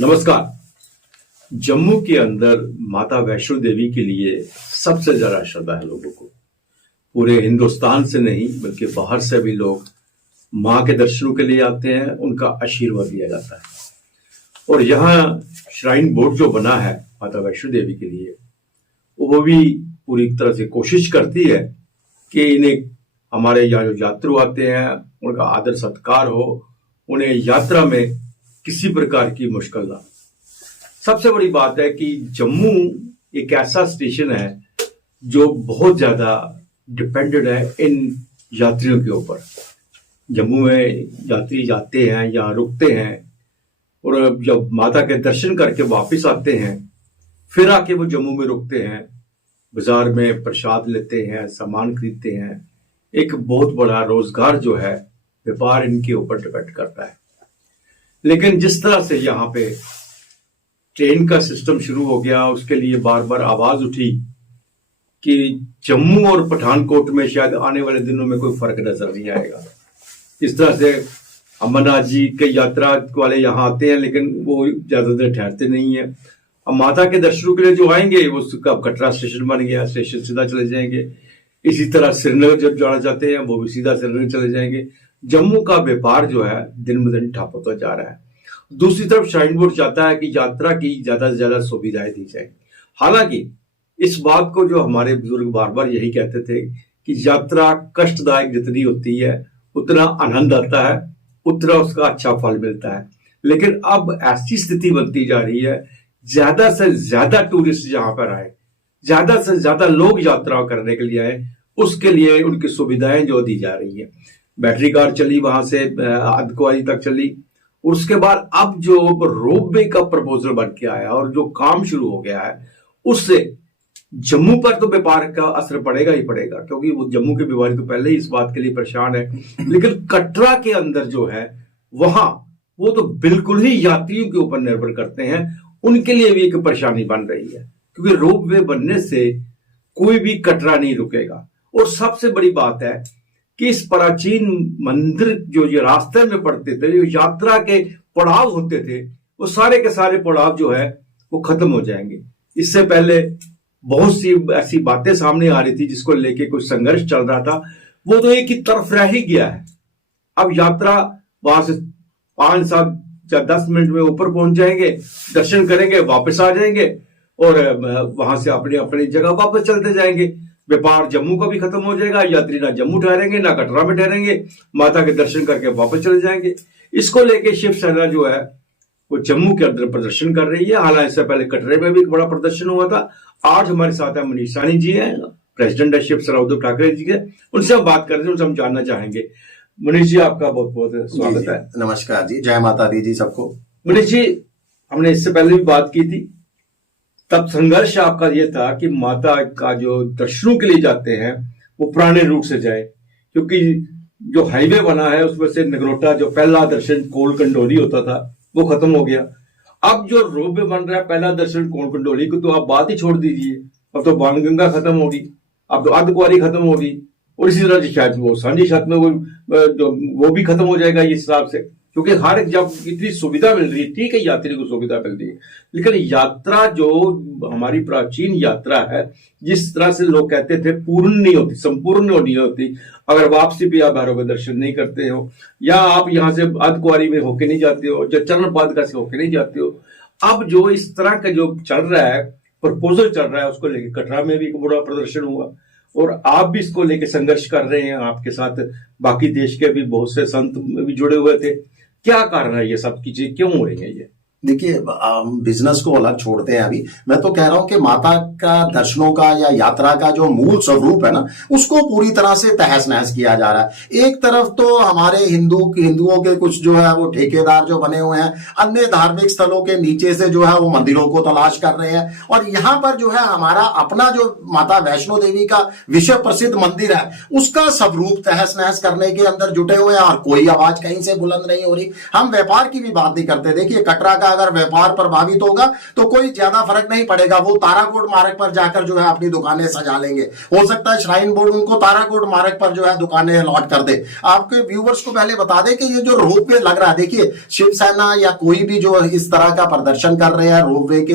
नमस्कार। जम्मू के अंदर माता वैष्णो देवी के लिए सबसे ज्यादा श्रद्धा है लोगों को। पूरे हिंदुस्तान से नहीं बल्कि बाहर से भी लोग मां के दर्शनों के लिए आते हैं, उनका आशीर्वाद लिया जाता है। और यहाँ श्राइन बोर्ड जो बना है माता वैष्णो देवी के लिए, वो भी पूरी तरह से कोशिश करती है कि इन्हें हमारे यहाँ जो यात्रु आते हैं उनका आदर सत्कार हो, उन्हें यात्रा में किसी प्रकार की मुश्किल ना। सबसे बड़ी बात है कि जम्मू एक ऐसा स्टेशन है जो बहुत ज्यादा डिपेंडेंट है इन यात्रियों के ऊपर। जम्मू में यात्री जाते हैं, यहाँ रुकते हैं और जब माता के दर्शन करके वापस आते हैं फिर आके वो जम्मू में रुकते हैं, बाजार में प्रसाद लेते हैं, सामान खरीदते हैं। एक बहुत बड़ा रोजगार जो है, व्यापार इनके ऊपर डिपेंड करता है। लेकिन जिस तरह से यहाँ पे ट्रेन का सिस्टम शुरू हो गया, उसके लिए बार बार आवाज उठी कि जम्मू और पठानकोट में शायद आने वाले दिनों में कोई फर्क नजर नहीं आएगा। इस तरह से अमरनाथ जी के यात्रा वाले यहाँ आते हैं लेकिन वो ज्यादा देर ठहरते नहीं है। अब माता के दर्शनों के लिए जो आएंगे वो कटरा स्टेशन बन गया, स्टेशन सीधा चले जाएंगे। इसी तरह श्रीनगर जब जाना चाहते हैं वो भी सीधा श्रीनगर चले जाएंगे। जम्मू का व्यापार जो है दिन ब दिन ठप होता जा रहा है। दूसरी तरफ श्राइन बोर्ड चाहता है कि यात्रा की ज्यादा से ज्यादा सुविधाएं दी जाए। हालांकि इस बात को जो हमारे बुजुर्ग बार बार यही कहते थे कि यात्रा कष्टदायक जितनी होती है उतना आनंद आता है, उतना उसका अच्छा फल मिलता है। लेकिन अब ऐसी स्थिति बनती जा रही है, ज्यादा से ज्यादा टूरिस्ट जहां पर आए, ज्यादा से ज्यादा लोग यात्रा करने के लिए आए, उसके लिए उनकी सुविधाएं जो दी जा रही है। बैटरी कार चली, वहां से अर्धकुंवारी तक चली। उसके बाद अब जो रोपवे का प्रपोजल बन के आया और जो काम शुरू हो गया है, उससे जम्मू पर तो व्यापार का असर पड़ेगा ही पड़ेगा, क्योंकि वो जम्मू के व्यापारी तो पहले ही इस बात के लिए परेशान है। लेकिन कटरा के अंदर जो है वहां वो तो बिल्कुल ही यात्रियों के ऊपर निर्भर करते हैं, उनके लिए भी एक परेशानी बन रही है, क्योंकि रोपवे बनने से कोई भी कटरा नहीं रुकेगा। और सबसे बड़ी बात है कि इस प्राचीन मंदिर जो ये रास्ते में पड़ते थे, जो यात्रा के पड़ाव होते थे, वो सारे के सारे पड़ाव जो है वो खत्म हो जाएंगे। इससे पहले बहुत सी ऐसी बातें सामने आ रही थी जिसको लेके कुछ संघर्ष चल रहा था, वो तो एक ही तरफ रह ही गया है। अब यात्रा वहां से 5, 7 या 10 मिनट में ऊपर पहुंच जाएंगे, दर्शन करेंगे, वापस आ जाएंगे और वहां से अपनी अपनी जगह वापस चलते जाएंगे। व्यापार जम्मू का भी खत्म हो जाएगा, यात्री ना जम्मू ठहरेंगे ना कटरा में ठहरेंगे, माता के दर्शन करके वापस चले जाएंगे। इसको लेके शिवसेना जो है वो जम्मू के अंदर प्रदर्शन कर रही है। हालांकि इससे पहले कटरे में भी एक बड़ा प्रदर्शन हुआ था। आज हमारे साथ है मनीष साहनी जी हैं, प्रेसिडेंट है शिवसेना उद्धव ठाकरे जी के, उनसे हम बात कर रहे हैं, उनसे हम जानना चाहेंगे। मनीष जी, आपका बहुत बहुत स्वागत है। नमस्कार जी, जय माता दी जी सबको। मनीष जी, हमने इससे पहले भी बात की थी, तब संघर्ष आपका ये था कि माता का जो दर्शनों के लिए जाते हैं वो पुराने रूट से जाए, क्योंकि जो हाईवे बना है उसमें से नगरोटा जो पहला दर्शन कोल कंडोली होता था वो खत्म हो गया। अब जो रोपवे बन रहा है पहला दर्शन कोल कंडोली को तो आप बात ही छोड़ दीजिए, अब तो बाणगंगा खत्म होगी, अब तो अर्धकुंवारी खत्म होगी, और इसी तरह से शायद वो सांझी छत में वो भी खत्म हो जाएगा इस हिसाब से। क्योंकि हर जब इतनी सुविधा मिल रही है, ठीक है यात्री को सुविधा मिल रही है, लेकिन यात्रा जो हमारी प्राचीन यात्रा है, जिस तरह से लोग कहते थे पूर्ण नहीं होती, संपूर्ण नहीं होती, अगर वापसी पे आप भैरव के दर्शन नहीं करते हो या आप यहाँ से अर्धकुंवारी में होके नहीं जाते हो या चरण पादुका से होके नहीं जाते हो। अब जो इस तरह का जो चल रहा है, प्रपोजल चल रहा है, उसको लेकर कटरा में भी एक बड़ा प्रदर्शन हुआ और आप भी इसको लेके संघर्ष कर रहे हैं। आपके साथ बाकी देश के भी बहुत से संत भी जुड़े हुए थे। क्या कारण है ये सब की चीज क्यों हो रही है? ये देखिए, बिजनेस को अलग छोड़ते हैं। अभी मैं तो कह रहा हूं कि माता का दर्शनों का या यात्रा का जो मूल स्वरूप है ना, उसको पूरी तरह से तहस नहस किया जा रहा है। एक तरफ तो हमारे हिंदुओं के कुछ जो है वो ठेकेदार जो बने हुए हैं, अन्य धार्मिक स्थलों के नीचे से जो है वो मंदिरों को तलाश कर रहे हैं, और यहाँ पर जो है हमारा अपना जो माता वैष्णो देवी का विश्व प्रसिद्ध मंदिर है उसका स्वरूप तहस नहस करने के अंदर जुटे हुए हैं, और कोई आवाज कहीं से बुलंद नहीं हो रही। हम व्यापार की भी बात नहीं करते। देखिए, कटरा का अगर व्यापार प्रभावित होगा तो कोई ज्यादा फर्क नहीं पड़ेगा, वो ताराकोट मार्ग पर जाकर जो है अपनी दुकानें सजा लेंगे। हो सकता है श्राइन बोर्ड उनको ताराकोट मार्ग पर जो है दुकानें अलॉट कर दे। आपके व्यूवर्स को पहले बता दे कि ये जो रोपवे लग रहा है, देखिए शिवसेना या कोई भी जो इस तरह का प्रदर्शन कर रहे हैं रोपवे के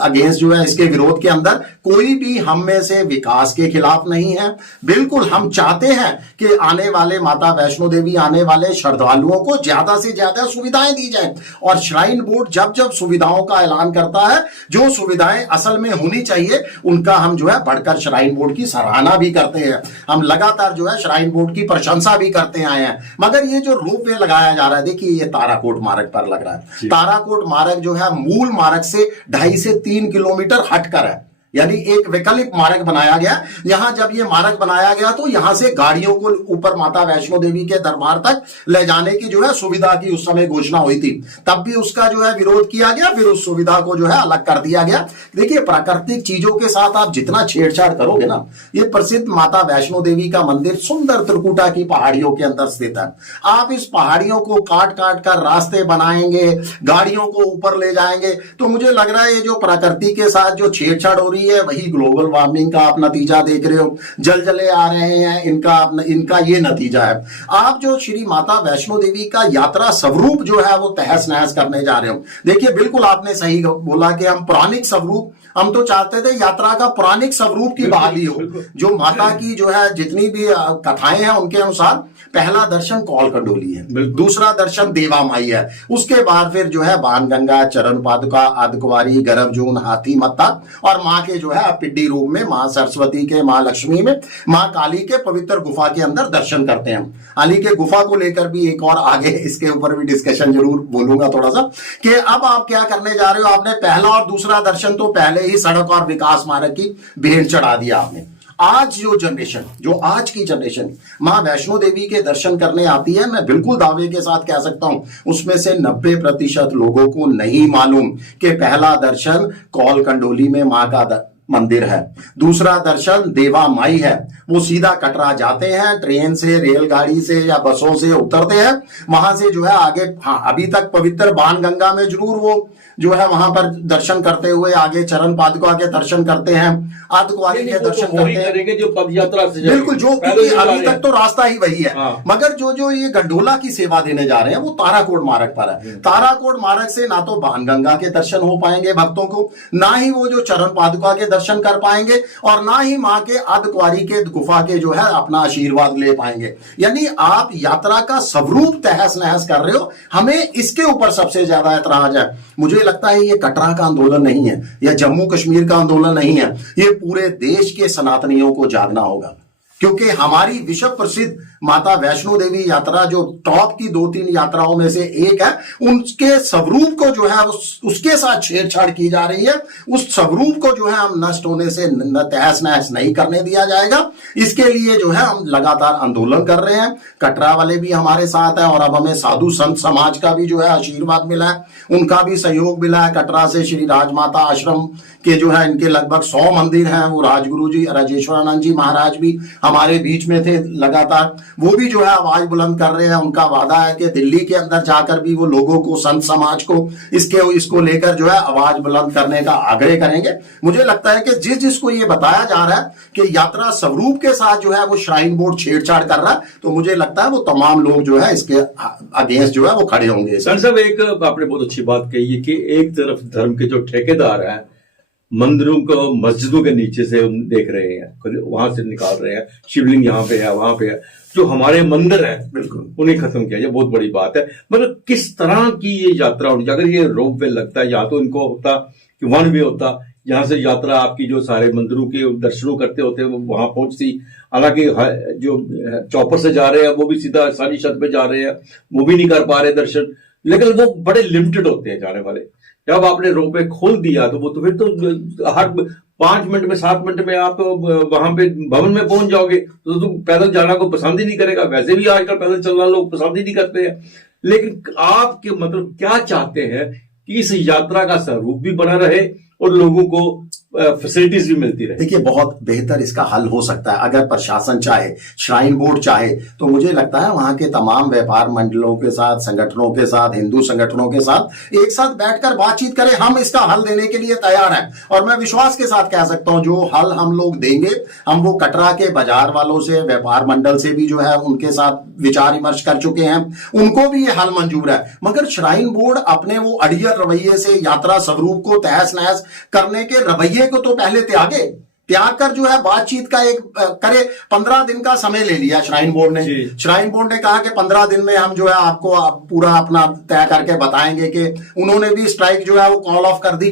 अगेंस्ट जो है, इसके विरोध के अंदर, कोई भी हम में से विकास के खिलाफ नहीं है। बिल्कुल हम चाहते हैं कि आने वाले माता वैष्णो देवी आने वाले श्रद्धालुओं को ज्यादा से ज्यादा सुविधाएं दी जाए, और श्राइन बोर्ड जब जब सुविधाओं का ऐलान करता है, जो सुविधाएं असल में होनी चाहिए उनका हम जो है बढ़कर श्राइन बोर्ड की सराहना भी करते हैं। हम लगातार जो है श्राइन बोर्ड की प्रशंसा भी करते आए हैं। मगर ये जो रोपवे लगाया जा रहा है, देखिए ये ताराकोट मार्ग पर लग रहा है। ताराकोट मार्ग जो है मूल मार्ग से 2.5 से 3 किलोमीटर हटकर है, यानी एक वैकल्पिक मार्ग बनाया गया। यहां जब ये मार्ग बनाया गया तो यहां से गाड़ियों को ऊपर माता वैष्णो देवी के दरबार तक ले जाने की जो है सुविधा की उस समय घोषणा हुई थी, तब भी उसका जो है विरोध किया गया, फिर उस सुविधा को जो है अलग कर दिया गया। देखिए प्राकृतिक चीजों के साथ आप जितना छेड़छाड़ करोगे ना, ये प्रसिद्ध माता वैष्णो देवी का मंदिर सुंदर त्रिकुटा की पहाड़ियों के अंदर स्थित है। आप इस पहाड़ियों को काट काट कर रास्ते बनाएंगे, गाड़ियों को ऊपर ले जाएंगे, तो मुझे लग रहा है ये जो प्रकृति के साथ जो छेड़छाड़ हो रही है वही ग्लोबल वार्मिंग का आप नतीजा देख रहे हो। जलजले आ रहे हैं, इनका ये नतीजा है। आप जो श्री माता वैष्णो देवी का यात्रा स्वरूप जो है वो तहस नहस करने जा रहे हो। देखिए बिल्कुल आपने सही बोला कि हम पौराणिक स्वरूप, हम तो चाहते थे यात्रा का पौराणिक स्वरूप की बहाली हो। जो माता की जो है जितनी भी कथाएं हैं उनके अनुसार पहला दर्शन कौल कंडोली है, दूसरा दर्शन देवा माई है, उसके बाद फिर जो है बाणगंगा, चरण पादुका, अर्धकुंवारी, गर्भजून, हाथी मत्ता, और माँ के जो है पिड्डी रूप में माँ सरस्वती के, माँ लक्ष्मी में, माँ काली के पवित्र गुफा के अंदर दर्शन करते हैं। हाली के गुफा को लेकर भी एक और आगे इसके ऊपर भी डिस्कशन जरूर बोलूंगा थोड़ा सा, कि अब आप क्या करने जा रहे हो। आपने पहला और दूसरा दर्शन तो पहले ही सड़क और विकास मार्ग की भेंट चढ़ा दिया आपने। आज जो जनरेशन, जो आज की जनरेशन मां वैष्णो देवी के दर्शन करने आती है, मैं बिल्कुल दावे के साथ कह सकता हूं उसमें से 90% लोगों को नहीं मालूम कि पहला दर्शन कौल कंडोली में मां का मंदिर है, दूसरा दर्शन देवा माई है। वो सीधा कटरा जाते हैं, ट्रेन से, रेलगाड़ी से या बसों से उतरते हैं, वहां से जो है आगे, हाँ अभी तक पवित्र बाणगंगा में जरूर वो जो है वहां पर दर्शन करते हुए आगे चरण पादुका के दर्शन करते हैं, अर्धकुंवारी के दर्शन करते हैं, करेंगे जो पद यात्रा से बिल्कुल, जो अभी तक तो रास्ता ही वही है। हाँ। मगर जो ये गंडोला की सेवा देने जा रहे हैं वो ताराकोट मार्ग पर है। ताराकोट मार्ग से ना तो बाणगंगा के दर्शन हो पाएंगे भक्तों को, ना ही वो जो चरण पादुका के दर्शन कर पाएंगे, और ना ही माँ के अर्धकुंवारी के गुफा के जो है अपना आशीर्वाद ले पाएंगे। यानी आप यात्रा का स्वरूप तहस नहस कर रहे हो। हमें इसके ऊपर सबसे ज्यादा ऐतराज है। मुझे लगता है ये कटरा का आंदोलन नहीं है या जम्मू कश्मीर का आंदोलन नहीं है, ये पूरे देश के सनातनियों को जागना होगा, क्योंकि हमारी विश्व प्रसिद्ध माता वैष्णो देवी यात्रा जो टॉप की 2-3 यात्राओं में से एक है, उनके स्वरूप को जो है उसके साथ छेड़छाड़ की जा रही है। उस स्वरूप को जो है हम नष्ट होने से तहस नहस नहीं करने दिया जाएगा। इसके लिए जो है हम लगातार आंदोलन कर रहे हैं। कटरा वाले भी हमारे साथ हैं, और अब हमें साधु संत समाज का भी जो है आशीर्वाद मिला है, उनका भी सहयोग मिला है। कटरा से श्री राजमाता आश्रम के जो है इनके लगभग 100 मंदिर हैं। वो राजगुरु जी राजेश्वरानंद जी महाराज भी हमारे बीच में थे लगातार, वो भी जो है आवाज बुलंद कर रहे हैं। उनका वादा है कि दिल्ली के अंदर जाकर भी वो लोगों को, संत समाज को इसको लेकर जो है आवाज बुलंद करने का आग्रह करेंगे। मुझे लगता है कि जिसको ये बताया जा रहा है कि यात्रा स्वरूप के साथ जो है वो श्राइन बोर्ड छेड़छाड़ कर रहा है, तो मुझे लगता है वो तमाम लोग जो है इसके अगेंस्ट जो है वो खड़े होंगे। सर साहब, एक आपने बहुत अच्छी बात कही है कि एक तरफ धर्म के जो ठेकेदार हैं मंदिरों को मस्जिदों के नीचे से देख रहे हैं, वहां से निकाल रहे हैं, शिवलिंग यहाँ पे है, वहां पे है, जो हमारे मंदिर है बिल्कुल उन्हें खत्म किया। ये बहुत बड़ी बात है। मतलब किस तरह की ये यात्रा होनी चाहिए। अगर ये रोप वे लगता है, या तो इनको होता कि वन वे होता, यहाँ से यात्रा आपकी जो सारे मंदिरों के दर्शनों करते होते वो वहां पहुंचती। हालांकि जो चौपर से जा रहे हैं वो भी सीधा सारी छत पे जा रहे हैं, वो भी नहीं कर पा रहे दर्शन, लेकिन वो बड़े लिमिटेड होते हैं जाने वाले। जब आपने रोपवे खोल दिया तो वो तो फिर तो हर 5 मिनट में 7 मिनट में आप वहां पे भवन में पहुंच जाओगे, तो तुम पैदल जाना को पसंद ही नहीं करेगा। वैसे भी आजकल पैदल चलना लोग पसंद ही नहीं करते हैं। लेकिन आपके मतलब क्या चाहते हैं कि इस यात्रा का स्वरूप भी बना रहे और लोगों को फैसिलिटीज भी मिलती रहे। देखिए, बहुत बेहतर इसका हल हो सकता है अगर प्रशासन चाहे, श्राइन बोर्ड चाहे, तो मुझे लगता है वहां के तमाम व्यापार मंडलों के साथ, संगठनों के साथ, हिंदू संगठनों के साथ एक साथ बैठकर बातचीत करें। हम इसका हल देने के लिए तैयार हैं और मैं विश्वास के साथ कह सकता हूं जो हल हम लोग देंगे, हम वो कटरा के बाजार वालों से, व्यापार मंडल से भी जो है उनके साथ विचार विमर्श कर चुके हैं, उनको भी ये हल मंजूर है। मगर श्राइन बोर्ड अपने वो अड़ियल रवैये से यात्रा स्वरूप को तहस नहस करने के रवैये को तो पहले त्याग कर जो है बातचीत का एक करे। 15 दिन का समय ले लिया श्राइन बोर्ड ने। श्राइन बोर्ड ने कहा कि 15 दिन में हम जो है आपको पूरा अपना तय करके बताएंगे कि उन्होंने भी स्ट्राइक जो है वो कॉल ऑफ कर दी।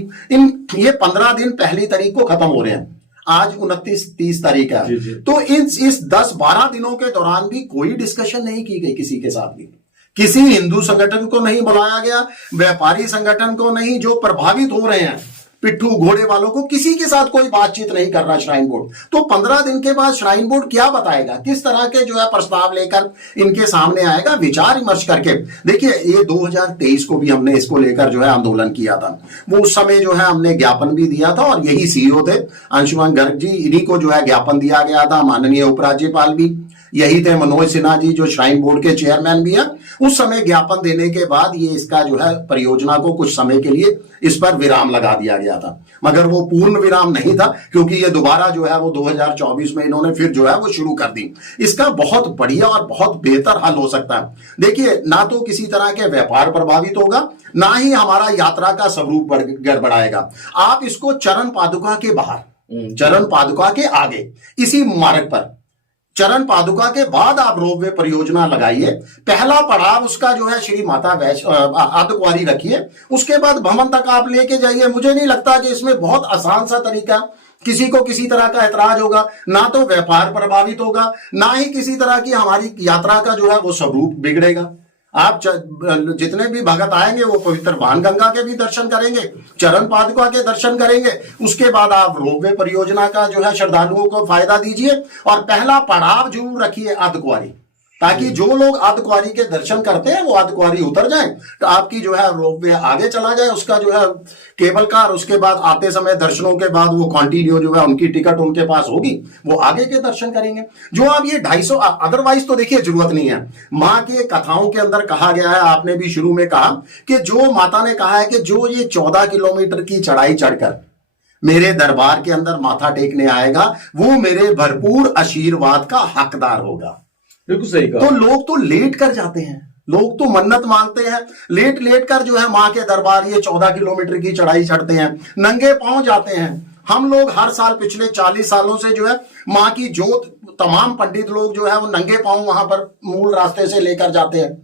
ये 15 दिन पहली तारीख को खत्म हो रहे हैं, आज 29-30 तारीख है। तो इस 10-12 दिनों के दौरान भी कोई डिस्कशन नहीं की गई किसी के साथ भी। किसी हिंदू संगठन को नहीं बुलाया गया, व्यापारी संगठन को नहीं, जो प्रभावित हो रहे हैं पिट्ठू घोड़े वालों को, किसी के साथ कोई बातचीत नहीं कर रहा श्राइन बोर्ड। तो 15 दिन के बाद श्राइन बोर्ड क्या बताएगा, किस तरह के जो है प्रस्ताव लेकर इनके सामने आएगा, विचार विमर्श करके। देखिए, ये 2023 को भी हमने इसको लेकर जो है आंदोलन किया था। वो उस समय जो है हमने ज्ञापन भी दिया था और यही सीईओ थे अंशुमान गर्ग जी, इन्हीं को जो है ज्ञापन दिया गया था। माननीय उपराज्यपाल भी यही थे, मनोज सिन्हा जी जो श्राइन बोर्ड के चेयरमैन भी हैं। उस समय ज्ञापन देने के बाद ये इसका जो है परियोजना को कुछ समय के लिए इस पर विराम लगा दिया गया था, मगर वो पूर्ण विराम नहीं था, क्योंकि ये दोबारा जो है वो 2024 में इन्होंने फिर जो है वो शुरू कर दी। इसका बहुत बढ़िया और बहुत बेहतर हल हो सकता है। देखिए, ना तो किसी तरह के व्यापार प्रभावित होगा, ना ही हमारा यात्रा का स्वरूप गड़बड़ाएगा। आप इसको चरण पादुका के बाहर, चरण पादुका के आगे, इसी मार्ग पर चरण पादुका के बाद आप रोपवे परियोजना लगाइए। पहला पड़ाव उसका जो है श्री माता अर्धकुंवारी रखिए, उसके बाद भवन तक आप लेके जाइए। मुझे नहीं लगता कि इसमें बहुत आसान सा तरीका, किसी को किसी तरह का ऐतराज होगा, ना तो व्यापार प्रभावित होगा, ना ही किसी तरह की हमारी यात्रा का जो है वो स्वरूप बिगड़ेगा। आप जितने भी भगत आएंगे वो पवित्र बाणगंगा के भी दर्शन करेंगे, चरण पादुका के दर्शन करेंगे। उसके बाद आप रोपवे परियोजना का जो है श्रद्धालुओं को फायदा दीजिए और पहला पड़ाव जरूर रखिए अर्धकुंवारी, ताकि जो लोग अर्धकुंवारी के दर्शन करते हैं वो अर्धकुंवारी उतर जाएं, तो आपकी जो है रोपवे आगे चला जाए, उसका जो है केबल कार, उसके बाद आते समय दर्शनों के बाद वो कंटिन्यू जो है उनकी टिकट उनके पास होगी, वो आगे के दर्शन करेंगे। जो आप ये 250, अदरवाइज तो देखिए जरूरत नहीं है। माँ के कथाओं के अंदर कहा गया है, आपने भी शुरू में कहा कि जो माता ने कहा है कि जो ये 14 किलोमीटर की चढ़ाई चढ़कर मेरे दरबार के अंदर माथा टेकने आएगा, वो मेरे भरपूर आशीर्वाद का हकदार होगा। बिल्कुल सही कहा। तो लोग तो लेट कर जाते हैं, लोग तो मन्नत मांगते हैं, लेट लेट कर जो है माँ के दरबार ये 14 किलोमीटर की चढ़ाई चढ़ते हैं, नंगे पांव जाते हैं। हम लोग हर साल पिछले 40 सालों से जो है माँ की जोत, तमाम पंडित लोग जो है वो नंगे पांव वहां पर मूल रास्ते से लेकर जाते हैं।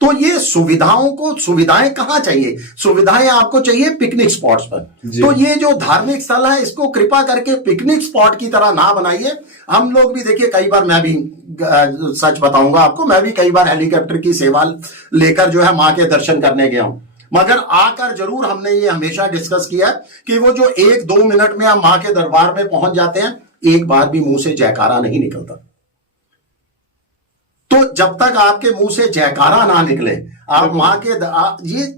तो ये सुविधाएं कहां चाहिए? सुविधाएं आपको चाहिए पिकनिक स्पॉट्स पर। तो ये जो धार्मिक स्थल है इसको कृपा करके पिकनिक स्पॉट की तरह ना बनाइए। हम लोग भी देखिए, कई बार मैं भी सच बताऊंगा आपको, मैं भी कई बार हेलीकॉप्टर की सेवा लेकर जो है माँ के दर्शन करने गया हूं, मगर आकर जरूर हमने ये हमेशा डिस्कस किया कि वो जो 1-2 मिनट में आप माँ के दरबार में पहुंच जाते हैं, एक बार भी मुंह से जयकारा नहीं निकलता। तो जब तक आपके मुंह से जयकारा ना निकले, आप माँ के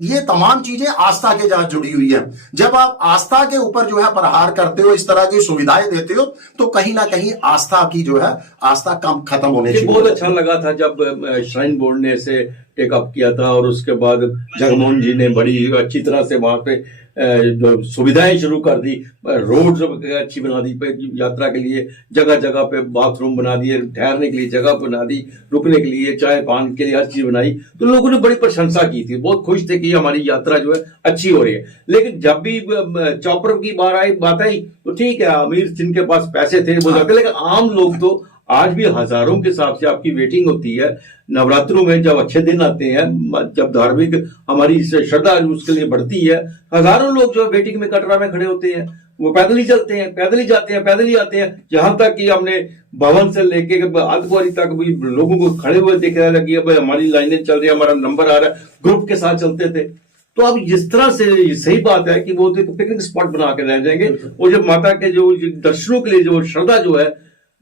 ये तमाम चीजें आस्था के साथ जुड़ी हुई है। जब आप आस्था के ऊपर जो है प्रहार करते हो, इस तरह की सुविधाएं देते हो, तो कहीं ना कहीं आस्था की जो है आस्था कम खत्म होने चाहिए। बहुत अच्छा लगा था जब श्राइन बोर्ड ने इसे टेकअप किया था और उसके बाद जगमोहन जी ने बड़ी अच्छी तरह से वहां पे जो सुविधाएं शुरू कर दी, रोड अच्छी बना दी, यात्रा के लिए जगह जगह पे बाथरूम बना दिए, ठहरने के लिए जगह बना दी, रुकने के लिए, चाय पान के लिए हर चीज बनाई। तो लोगों ने बड़ी प्रशंसा की थी, बहुत खुश थे कि हमारी यात्रा जो है अच्छी हो रही है। लेकिन जब भी चौपर की बात आई तो ठीक है, अमीर जिनके पास पैसे थे वो जाते, लेकिन आम लोग तो आज भी हजारों के हिसाब से आपकी वेटिंग होती है। नवरात्रों में जब अच्छे दिन आते हैं, जब धार्मिक हमारी श्रद्धा उसके लिए बढ़ती है, हजारों लोग जो वेटिंग में कटरा में खड़े होते हैं, वो पैदल ही चलते हैं, पैदल ही जाते हैं, पैदल ही आते हैं। जहां तक कि हमने भवन से लेके अर्धकुंवारी तक भी लोगों को खड़े हुए देखने लगी, भाई हमारी लाइनें चल रही है, हमारा नंबर आ रहा है, ग्रुप के साथ चलते थे। तो अब इस तरह से सही बात है कि वो तो पिकनिक स्पॉट बना के रह जाएंगे। और जब माता के जो दर्शनों के लिए जो श्रद्धा जो है,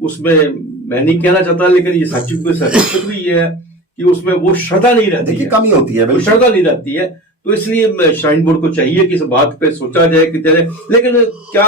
उसमें मैं नहीं कहना चाहता, लेकिन ये सच भी है कि उसमें वो श्रद्धा नहीं रहती है, कमी होती है, वो श्रद्धा नहीं रहती है। तो इसलिए श्राइन बोर्ड को चाहिए कि इस बात पे सोचा जाए कि तेरे, लेकिन क्या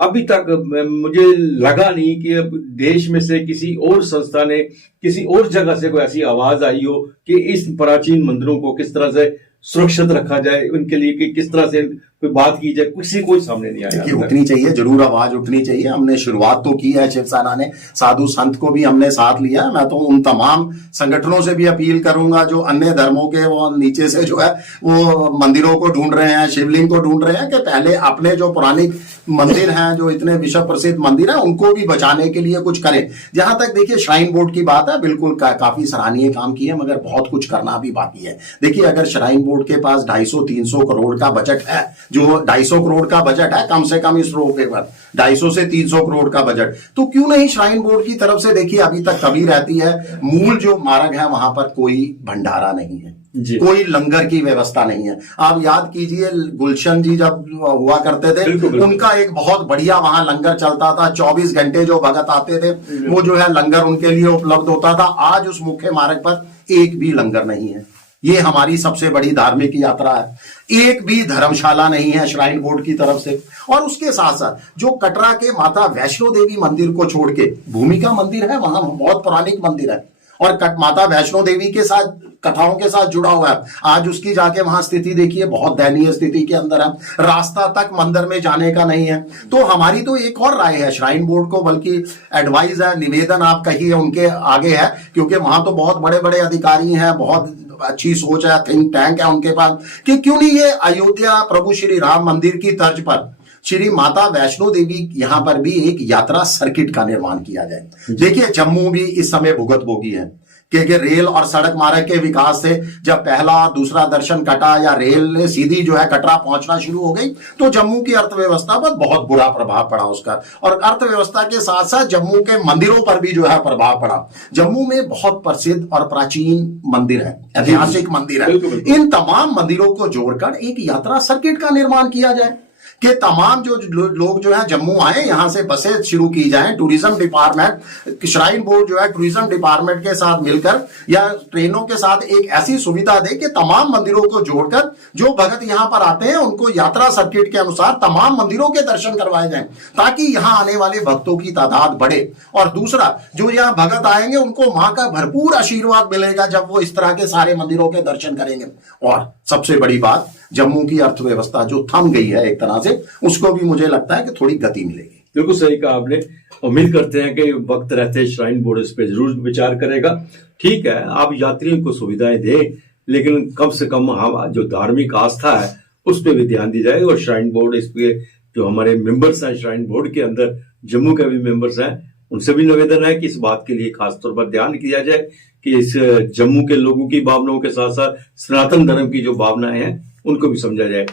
अभी तक मुझे लगा नहीं कि अब देश में से किसी और संस्था ने किसी और जगह से कोई ऐसी आवाज आई हो कि इस प्राचीन मंदिरों को किस तरह से सुरक्षित रखा जाए, उनके लिए कि किस तरह से कोई बात की जाए, किसी कोई सामने नहीं आया। देखिए, उठनी चाहिए, जरूर आवाज उठनी चाहिए। हमने शुरुआत तो की है, शिवसेना ने, साधु संत को भी हमने साथ लिया। मैं तो उन तमाम संगठनों से भी अपील करूंगा जो अन्य धर्मों के वो नीचे से जो है वो मंदिरों को ढूंढ रहे हैं, शिवलिंग को ढूंढ रहे हैं, कि पहले अपने जो पुरानी मंदिर हैं, जो इतने विश्व प्रसिद्ध मंदिर हैं, उनको भी बचाने के लिए कुछ करें। जहां तक देखिए श्राइन बोर्ड की बात है, बिल्कुल काफी सराहनीय काम किए, मगर बहुत कुछ करना भी बाकी है। देखिए, अगर श्राइन बोर्ड के पास 250-300 करोड़ का बजट है, जो 250 करोड़ का बजट है कम से कम इस रोपवे पर, 250 से 300 करोड़ का बजट, तो क्यों नहीं श्राइन बोर्ड की तरफ से, देखिए अभी तक कमी रहती है, मूल जो मार्ग है वहां पर कोई भंडारा नहीं है, कोई लंगर की व्यवस्था नहीं है। आप याद कीजिए, गुलशन जी जब हुआ करते थे, उनका एक बहुत बढ़िया वहां लंगर चलता था, 24 घंटे जो भगत आते थे वो जो है लंगर उनके लिए उपलब्ध होता था। आज उस मुख्य मार्ग पर एक भी लंगर नहीं है। ये हमारी सबसे बड़ी धार्मिक यात्रा है, एक भी धर्मशाला नहीं है श्राइन बोर्ड की तरफ से। और उसके साथ साथ जो कटरा के माता वैष्णो देवी मंदिर को छोड़ के, भूमिका मंदिर है वहां, बहुत पौराणिक मंदिर है और माता वैष्णो देवी के साथ, कथाओं के साथ जुड़ा हुआ है। आज उसकी जाके वहां स्थिति देखिए, बहुत दयनीय स्थिति के अंदर है, रास्ता तक मंदिर में जाने का नहीं है। तो हमारी तो एक और राय है श्राइन बोर्ड को, बल्कि एडवाइस है, निवेदन आप कहिए उनके आगे है, क्योंकि वहां तो बहुत बड़े बड़े अधिकारी हैं, बहुत अच्छी सोच है, थिंक टैंक है उनके पास, कि क्यों नहीं ये अयोध्या प्रभु श्री राम मंदिर की तर्ज पर श्री माता वैष्णो देवी यहां पर भी एक यात्रा सर्किट का निर्माण किया जाए। देखिए, जम्मू भी इस समय भुगतभोगी है, क्योंकि रेल और सड़क मार्ग के विकास से जब पहला और दूसरा दर्शन कटा, या रेल सीधी जो है कटरा पहुंचना शुरू हो गई, तो जम्मू की अर्थव्यवस्था पर बहुत बुरा प्रभाव पड़ा उसका, और अर्थव्यवस्था के साथ साथ जम्मू के मंदिरों पर भी जो है प्रभाव पड़ा। जम्मू में बहुत प्रसिद्ध और प्राचीन मंदिर है, ऐतिहासिक मंदिर है। इन तमाम मंदिरों को जोड़कर एक यात्रा सर्किट का निर्माण किया जाए, कि तमाम जो लोग जो है जम्मू आए, यहां से बसें शुरू की जाएं, टूरिज्म डिपार्टमेंट, श्राइन बोर्ड जो है टूरिज्म डिपार्टमेंट के साथ मिलकर या ट्रेनों के साथ एक ऐसी सुविधा दे कि तमाम मंदिरों को जोड़कर जो भगत यहां पर आते हैं उनको यात्रा सर्किट के अनुसार तमाम मंदिरों के दर्शन करवाए जाएं, ताकि यहां आने वाले भक्तों की तादाद बढ़े। और दूसरा, जो यहां भगत आएंगे उनको मां का भरपूर आशीर्वाद मिलेगा जब वो इस तरह के सारे मंदिरों के दर्शन करेंगे। और सबसे बड़ी बात, जम्मू की अर्थव्यवस्था जो थम गई है एक तरह से, उसको भी मुझे लगता है कि थोड़ी गति मिलेगी। बिल्कुल सही कहा आपने। उम्मीद करते हैं कि वक्त रहते श्राइन बोर्ड इस पे जरूर विचार करेगा। ठीक है, आप यात्रियों को सुविधाएं दें, लेकिन कम से कम हम जो धार्मिक आस्था है उस पर भी ध्यान दी जाए। और श्राइन बोर्ड इस पे जो हमारे मेंबर्स हैं श्राइन बोर्ड के अंदर, जम्मू के भी मेंबर्स हैं, उनसे भी निवेदन है कि इस बात के लिए खासतौर पर ध्यान किया जाए कि इस जम्मू के लोगों की भावनाओं के साथ साथ सनातन धर्म की जो भावनाएं हैं उनको भी समझा जाए।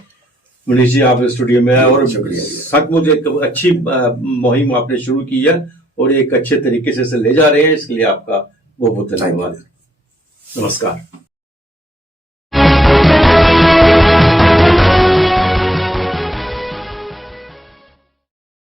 मनीष जी, आप स्टूडियो में आए और सचमुच एक अच्छी मुहिम आपने शुरू की है और एक अच्छे तरीके से ले जा रहे हैं, इसके लिए आपका बहुत बहुत धन्यवाद। नमस्कार।